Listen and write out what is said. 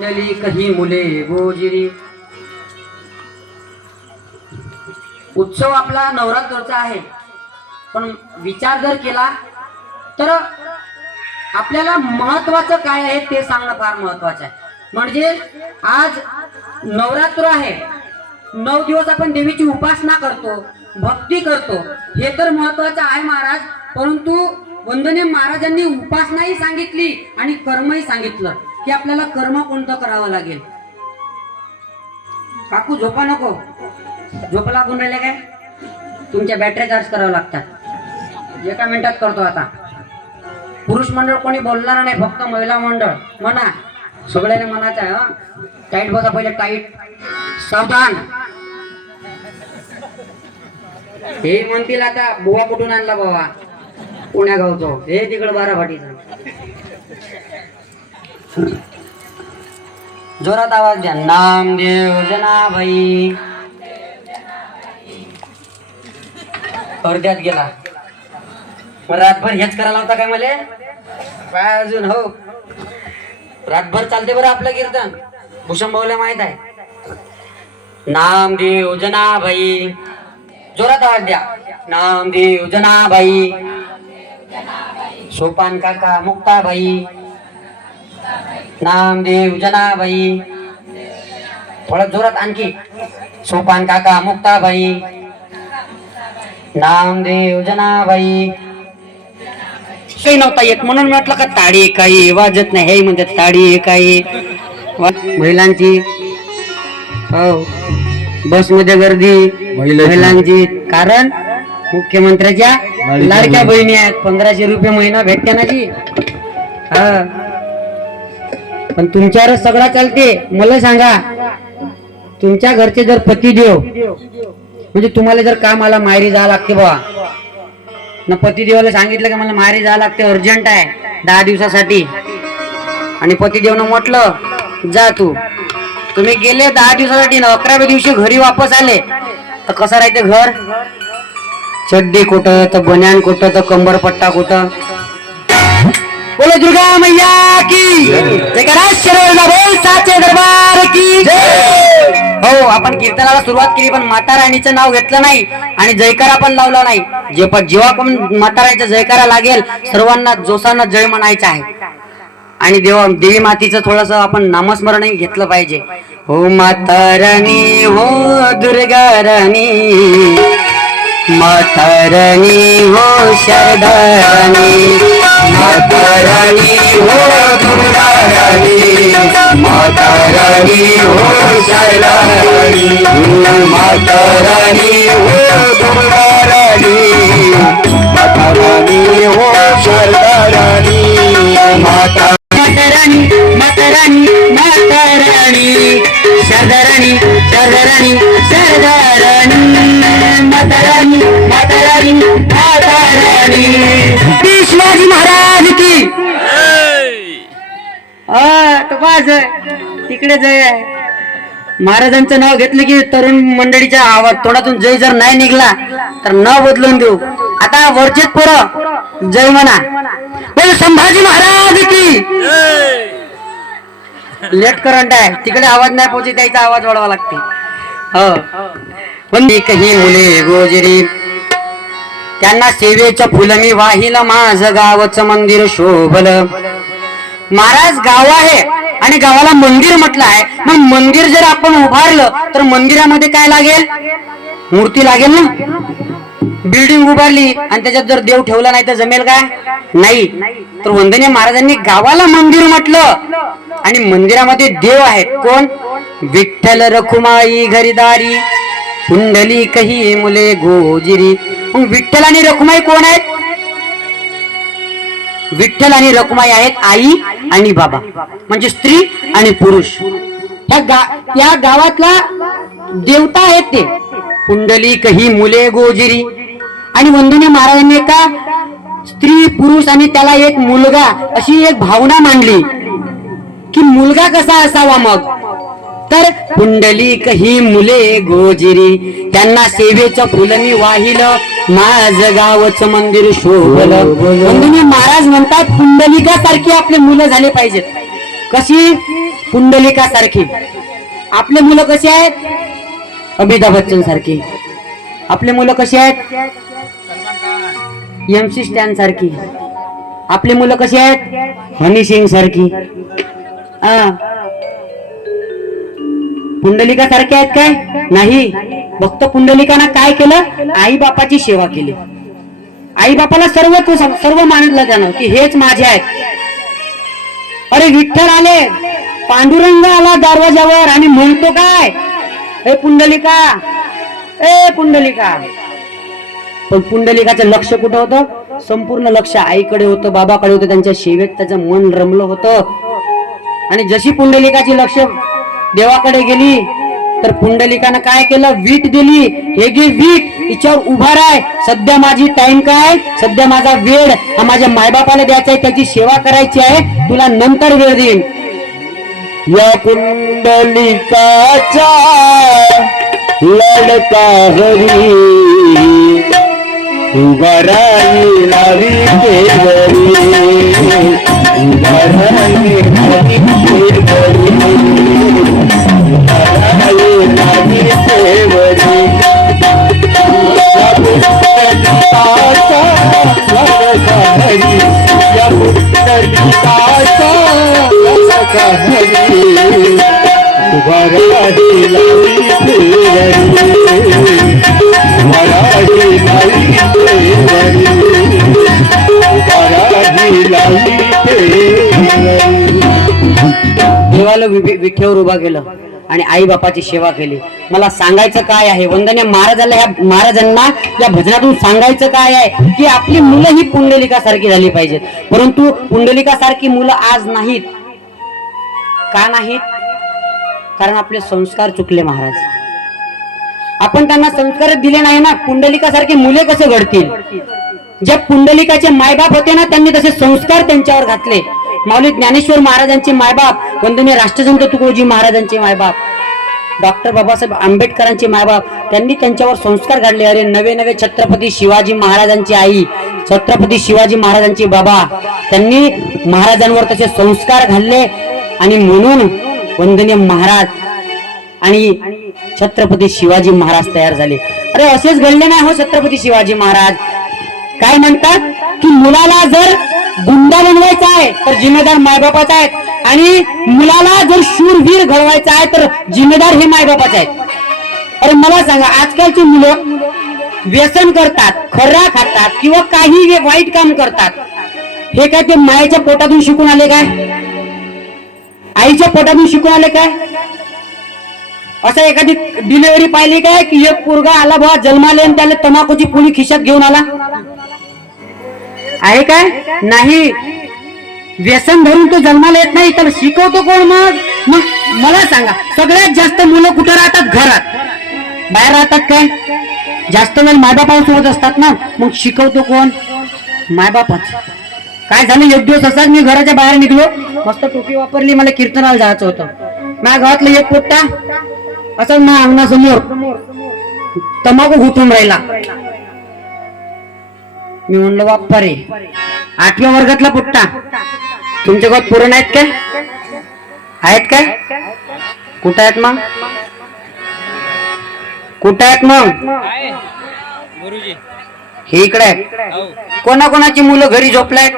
नली कही मुले गोजिरी. उत्सव आपला नवरात्रचा आहे, पण विचार जर केला तर आपल्याला महत्वाचं काय आहे ते सांगणं फार महत्वाचं आहे. म्हणजे आज नवरात्र आहे, 9 दिवस आपण देवीची उपासना करतो, भक्ती करतो, हे तर महत्वाचं आहे महाराज. परंतु वंदनीय महाराजांनी उपासनाही सांगितली आणि कर्मही सांगितलं की आपल्याला कर्म कोणतं करावं लागेल. काकू झोपा नको, झोप लागून राहिले काय? तुमच्या बॅटरी चार्ज करावं लागतात. एका मिनिटात करतो आता. पुरुष मंडळ कोणी बोलणार नाही, फक्त महिला मंडळ म्हणा. सगळ्यांना मनाचं आहे. हा टाईट बसा पहिले, टाईट. सावधान. हे म्हणतील आता बुवा कुठून आणला बाबा? पुण्या गावतो. हे तिकडे बाराभाटीचा. जोरात आवाज द्या. नामदेव जनाबाई. अर्ध्यात गेला. रातभर हेच करायला होता काय मला? काय अजून? हो, रातभर चालते बरं आपलं कीर्तन. भूषण भाऊला माहित आहे. नामदेव जनाबाई. जोरात आवाज द्या. नामदेव जनाबाई. सोपान काका मुक्ताबाई. नामदेव जनाबाई. थोडं जोरात आणखी. सोपान काका मुक्ताबाई. नामदेव जनाबाई. काही नव्हता येत म्हणून म्हटलं का ताडी काही वाजत नाही. हे म्हणतात ताडी काही. महिलांची हो बस मध्ये गर्दी महिलांची. कारण मुख्यमंत्र्याच्या लाडक्या बहिणी आहेत. 1500 रुपये महिना भेटते ना जी. हा, पण तुमच्यावरच सगळा चालते. मला सांगा, तुमच्या घरचे जर पती देव म्हणजे तुम्हाला जर कामाला माहेरी जावं लागते बाबा न, पतिदेवाला सांगितलं की मला माहेरी जावं लागते, अर्जंट आहे 10 दिवसासाठी, आणि पतिदेवनं म्हटलं जा तू. तुम्ही गेले 10 दिवसासाठी न 11व्या दिवशी घरी वापस आले तर कसं राहते घर? चड्डी कुठं तर बन्यान कुठं तर कंबरपट्टा कुठं. बोले दुर्गा मैया की बोल साचे दरबार की. हो, आपण कीर्तनाला सुरुवात केली पण माता राणीचं नाव घेतलं नाही आणि जयकारा पण लावला नाही. जेव्हा पण माता राणीचा जयकारा लागेल सर्वांना जोशानं जय म्हणायचं आहे. आणि देवी मातीचं थोडस आपण नामस्मरणही घेतलं पाहिजे. हो माता राणी, हो दुर्गा राणी, माता राणी हो शारदा राणी, माता राणी हो दुर्गा राणी, माता राणी हो शारदा राणी, माता राणी हो दुर्गा राणी, माता राणी हो शारदा राणी, माता राणी, माता राणी, माता राणी, शारदा राणी, शारदा राणी, शारदा राणी, माता राणी, माता राणी, माता राणी. शिवाजी महाराज की. तो बाज तिकडे जय आहे. महाराजांचं नाव घेतलं की तरुण मंडळीच्या आवाज तोंडातून जय जर नाही निघला तर नाव बदलून देऊ. आता वरचेच पोरं जय म्हणा. बोल संभाजी महाराज की. लेट करंट आहे तिकडे आवाज नाही पोहोचत, त्याचा आवाज वाढवा लागते. हो, पण काही मुले गोजरी त्यांना सेवेचं फुल मी वाहिलं, माझं गावचं मंदिर शोभलं. महाराज गाव आहे आणि गावाला मंदिर म्हटलं आहे. मग मंदिर जर आपण उभारलं तर मंदिरामध्ये काय लागेल? मूर्ती लागेल ना. बिल्डिंग उभारली आणि त्याच्यात जर देव ठेवला नाही तर जमेल काय? नाही. तर वंदनीय महाराजांनी गावाला मंदिर म्हटलं आणि मंदिरामध्ये देव आहेत. कोण? विठ्ठल रखुमाई घरीदारी, कुंडली कही मुले गोजिरी. मग विठ्ठल आणि रखुमाई कोण आहेत? विठ्ठल आणि रखुमाई आहेत आई आणि बाबा, म्हणजे स्त्री आणि पुरुष. त्या गावातला देवता आहेत ते. कुंडली कही मुले गोजिरी. आणि वंदनीय महाराजांनी एका स्त्री पुरुष आणि त्याला एक मुलगा अशी एक भावना मांडली की मुलगा कसा असावा. मग तर कुंडली कही मुले गोजिरी त्यांना सेवेचं फुल मी वाहिलं, माझं गावचं मंदिर शोभलं. वंदनीय महाराज म्हणतात कुंडलिका सारखी आपले मुलं झाले पाहिजेत. कशी? पुंडलिका सारखी. आपले मुलं कशी आहेत? अमिताभ बच्चन सारखी. आपले मुलं कशी आहेत? MC स्टॅन सारखी. आपली मुलं कशी आहेत? हनी सिंग सारखी. पुंडलिका सारखे आहेत काय? नाही. फक्त पुंडलिकानं काय केलं? आई बापाची सेवा केली. आई बापाला सर्व मानलं त्यानं की हेच माझे आहेत. अरे विठ्ठल आले, पांडुरंग आला दरवाजावर आणि म्हणतो काय? ए पुंडलिका, ए पुंडलिका. पण पुंडलिकाचं लक्ष कुठं होतं? संपूर्ण लक्ष आईकडे होतं, बाबाकडे होतं. त्यांच्या सेवेत त्याचं मन रमलं होतं. आणि जशी पुंडलिकाची लक्ष देवाकडे गेली तर पुंडलिकानं काय केलं? वीट दिली. हे घे वीट, हिच्यावर उभा राय. सध्या माझी टाइम काय? सध्या माझा वेळ हा माझ्या मायबापाला द्यायचा आहे, त्याची सेवा करायची आहे. तुला नंतर वेळ देईन. या पुंडलिकाचा लडका हरी उभा राहिला विटेवरी. उभा राहिला विटेवरी. उभा राहिला विटेवरी. या पुंडलिकाचा लडका हरी. या पुंडलिकाचा लडका हरी उभा राहिला विटेवरी. देवाला विठेवर उभा केलं आणि आई बापाची सेवा केली. मला सांगायचं काय आहे? वंदनीय महाराजांना या भजनातून सांगायचं काय आहे की आपली मुलं ही पुंडलिका सारखी झाली पाहिजेत. परंतु पुंडलिका सारखी मुलं आज नाहीत. का नाहीत? कारण आपले संस्कार चुकले महाराज. आपण त्यांना संस्कार दिले नाही ना. पुंडलिका सारखे मुले कसे घडतील? ज्या पुंडलिकाचे मायबाप होते ना, त्यांनी तसे संस्कार त्यांच्यावर घातले. माऊली ज्ञानेश्वर महाराजांचे मायबाप, वंदनीय राष्ट्रसंत तुकडोजी महाराजांचे मायबाप, डॉक्टर बाबासाहेब आंबेडकरांचे मायबाप, त्यांनी त्यांच्यावर संस्कार घडले. अरे नवे नवे छत्रपती शिवाजी महाराजांची आई, छत्रपती शिवाजी महाराजांचे बाबा, त्यांनी महाराजांवर तसे संस्कार घालले. आणि म्हणून वंदनीय महाराज आणि छत्रपती शिवाजी महाराज तयार झाले. अरे असेच घडले नाही हो छत्रपती शिवाजी महाराज. काय म्हणतात की मुलाला जर गुंडा बनवायचा आहे तर जिम्मेदार मायबापाचा आहेत, आणि मुलाला जर शूरवीर घडवायचा आहे तर जिम्मेदार हे मायबापाचे आहेत. अरे मला सांगा, आजकालची मुलं व्यसन करतात, खर्रा खातात किंवा काही वाईट काम करतात, हे काय ते मायेच्या पोटातून शिकून आले काय? आईच्या पोटातून शिकून आले काय? असं एखादी डिलिव्हरी पाहिली काय की एक पोरगा आला बा जन्माले आणि त्याला तंबाखूची पुडी खिशात घेऊन आला आहे काय? नाही. व्यसन धरून तो जन्माला येत नाही. त्याला शिकवतो कोण? मग मला सांगा, सगळ्यात जास्त मुलं कुठं राहतात? घरात. बाहेर राहतात काय? जास्त वेळ मायबापासोबत असतात ना. मग शिकवतो कोण? मायबापाच. काय झालं, एक दिवस असाच मी घराच्या बाहेर निघलो, मस्त टोपी वापरली, मला कीर्तनाला जायचं होतं. माझ्या गावातलं एक पोट्टा असं ना अंगणासमोर तंबाखू घुटून राहिला. मी म्हणलं बाप्पा रे, 8व्या वर्गातला पोट्टा. तुमच्या गावात पुरण आहेत काय? आहेत काय? कुठं आहेत मग? कुठं आहेत मग? गुरुजी हे इकडे आहेत. कोणाकोणाची मुलं घरी झोपलायत?